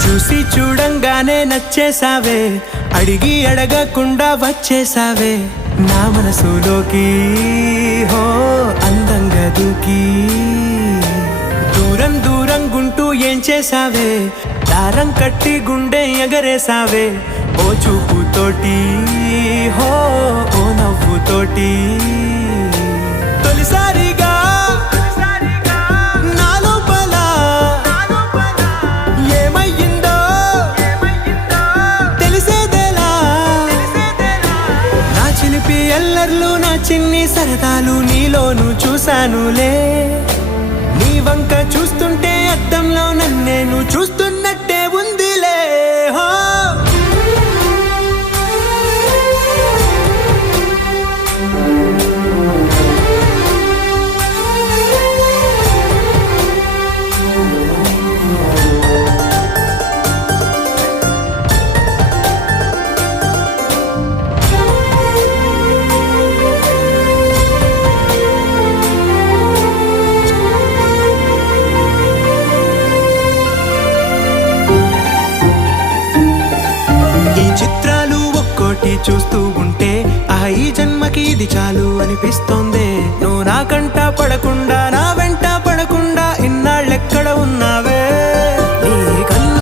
చూసి చూడంగానే నచ్చేసావే, అడిగి అడగకుండా వచ్చేసావే నా మనసులోకి. హో అందంగా దూకి దూరం దూరం గుంటూ ఏం చేసావే, దారం కట్టి గుండె ఎగరేసావే ఓ చూపుతోటి. హో ఓ నవ్వుతోటి తొలిసారిగా నా లోపల ఏమయ్యిందో తెలిసేదేలా. నా చిలిపి ఎల్లర్లు నా చిన్ని సరదాలు నీలోను చూశానులే. నీ వంక చూస్తుంటే అద్దంలో నన్నేను చూస్తున్నట్టే ఉందిలే. హో చిత్రాలు ఒక్కోటి చూస్తూ ఉంటే ఈ జన్మకి ఇది చాలు అనిపిస్తోంది. నువ్వు నా కంట పడకుండా నా వెంట